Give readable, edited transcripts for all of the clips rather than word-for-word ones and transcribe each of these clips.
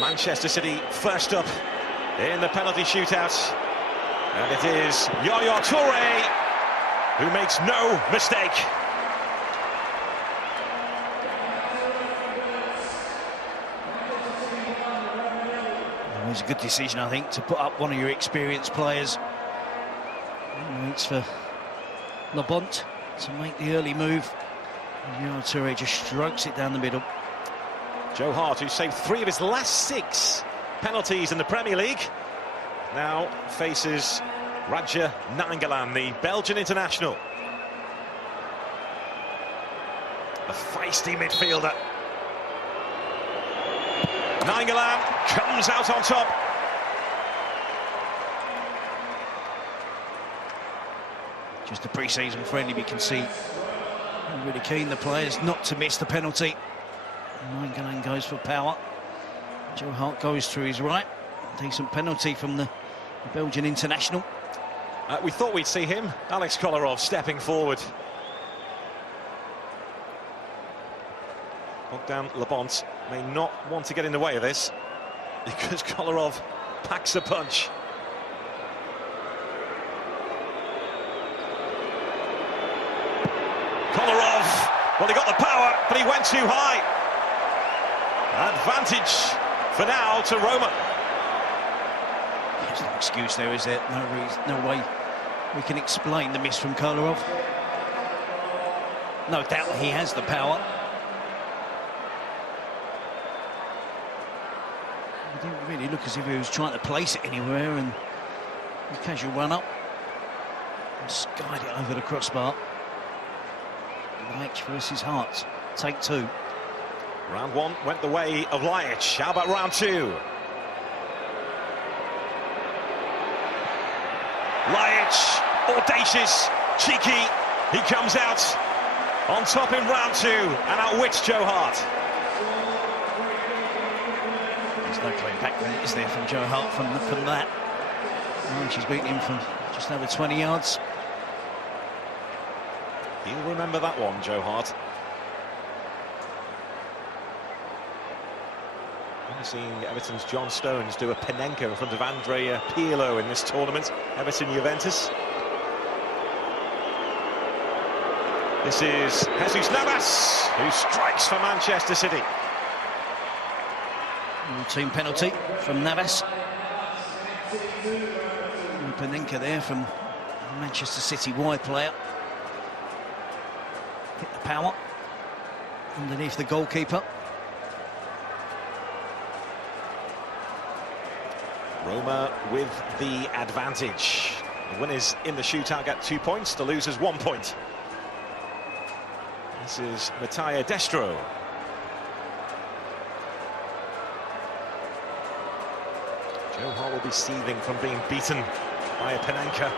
Manchester City first up in the penalty shootout, and it is Yaya Toure who makes no mistake. It was a good decision, I think, to put up one of your experienced players. It's for Labonte to make the early move. Yaya Toure just strokes it down the middle. Joe Hart, who saved 3 of his last 6 penalties in the Premier League, now faces Radja Nainggolan, the Belgian international. A feisty midfielder. Nainggolan comes out on top. Just a pre-season friendly, we can see. They're really keen, the players, not to miss the penalty. Nainggolan goes for power. Joe Hart goes through his right. Decent penalty from the Belgian international. We thought we'd see him, Alex Kolarov, stepping forward. Bogdan Labonte may not want to get in the way of this, because Kolarov packs a punch. Kolarov, well, he got the power, but he went too high. Advantage for now to Roma. There's no excuse there, is there? No way we can explain the miss from Kolarov. No doubt he has the power. It didn't really look as if he was trying to place it anywhere, and a casual run up and skied it over the crossbar. Laic versus Hart. Take 2. Round 1 went the way of Laic. How about round 2? Laic, audacious, cheeky. He comes out on top in round 2 and outwits Joe Hart. There's no coming back from it, is there, from Joe Hart from that? Oh, she's beaten him from just over 20 yards. He'll remember that one, Joe Hart. I've seen Everton's John Stones do a Panenka in front of Andrea Pirlo in this tournament. Everton-Juventus. This is Jesus Navas, who strikes for Manchester City. Team penalty from Navas. And Panenka there from Manchester City wide player. Hit the power underneath the goalkeeper. Roma with the advantage. The winners in the shootout get 2 points, the losers 1 point. This is Mattia Destro. Joe Hart will be seething from being beaten by a Panenka.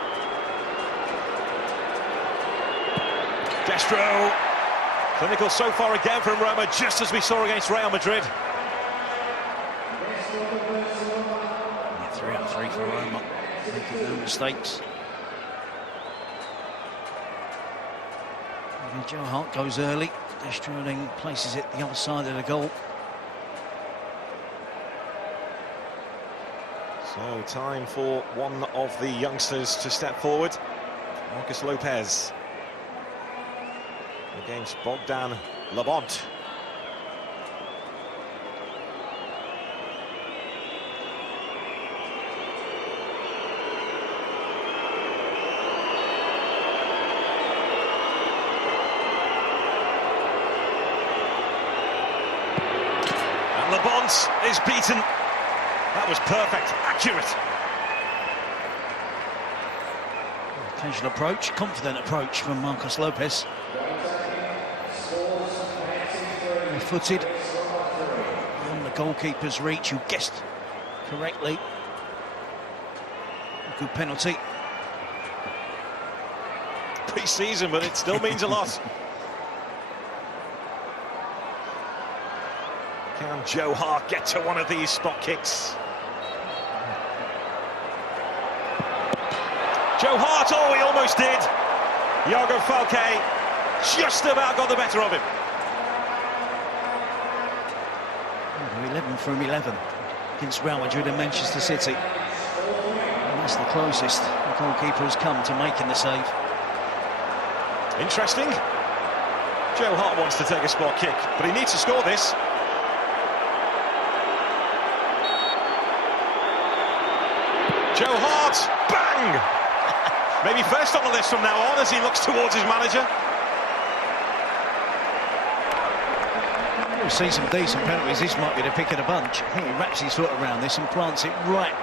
Destro, clinical so far again from Roma, just as we saw against Real Madrid. 3 out of 3 for Roma, making no mistakes. And Joe Hart goes early. Destro then places it the other side of the goal. So time for one of the youngsters to step forward. Marcos Lopez against Bogdan Labonte. And Labonte is beaten. That was perfect, accurate. Casual approach, confident approach from Marcos Lopez. Footed on the goalkeeper's reach, who guessed correctly. A good penalty. Pre-season, but it still means a lot. Can Joe Hart get to one of these spot kicks? Joe Hart, oh, he almost did. Iago Falque just about got the better of him. 11 from 11. against Real Madrid and Manchester City. And that's the closest the goalkeeper has come to making the save. Interesting. Joe Hart wants to take a spot kick, but he needs to score this. Joe Hart, bang! Maybe first on the list from now on as he looks towards his manager. We've seen some decent penalties. This might be the pick of the bunch. I think he wraps his foot around this and plants it right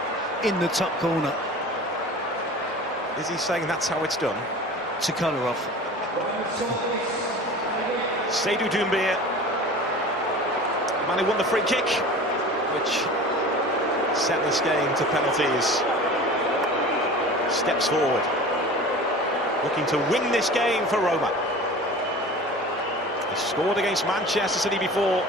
in the top corner. Is he saying that's how it's done? To Kolarov. Seydou Doumbia, the man who won the free kick, which set this game to penalties, steps forward, looking to win this game for Roma. He scored against Manchester City before.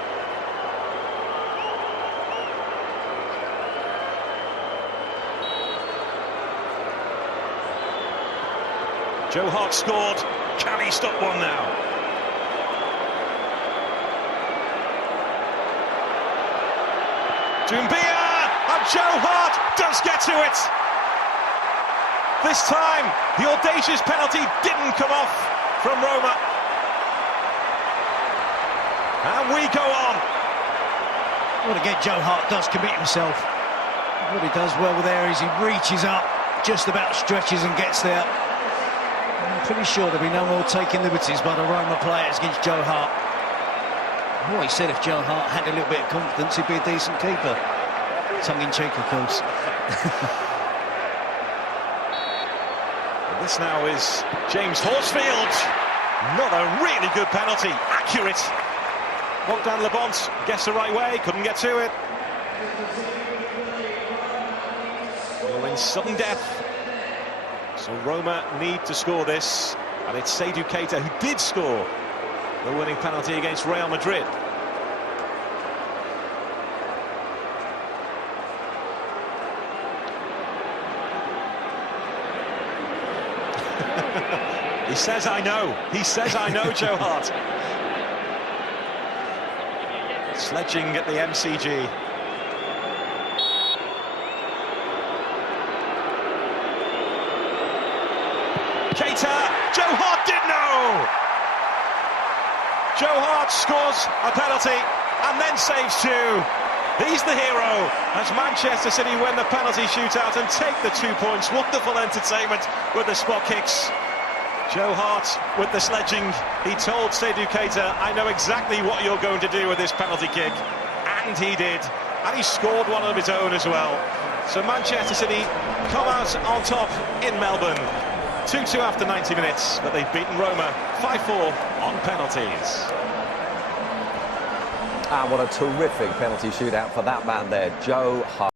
Joe Hart scored. Can he stop one now? Doumbia, and Joe Hart does get to it. This time, the audacious penalty didn't come off from Roma. And we go on. Well, again, Joe Hart does commit himself. What he does well there is he reaches up, just about stretches and gets there. I'm pretty sure there'll be no more taking liberties by the Roma players against Joe Hart. Well, he said if Joe Hart had a little bit of confidence, he'd be a decent keeper. Tongue-in-cheek, of course. This now is James Horsfield. Not a really good penalty. Accurate. Bogdan Labont guessed the right way, couldn't get to it. We're in sudden death. So Roma need to score this. And it's Seydou Keita who did score the winning penalty against Real Madrid. He says, I know. He says, I know, Joe Hart. Sledging at the MCG. Keita, Joe Hart didn't know! Joe Hart scores a penalty and then saves two. He's the hero as Manchester City win the penalty shootout and take the 2 points. Wonderful entertainment with the spot kicks. Joe Hart with the sledging. He told Seydou Keita, I know exactly what you're going to do with this penalty kick. And he did. And he scored one of his own as well. So Manchester City come out on top in Melbourne. 2-2 after 90 minutes, but they've beaten Roma 5-4 on penalties. And what a terrific penalty shootout for that man there, Joe Hart.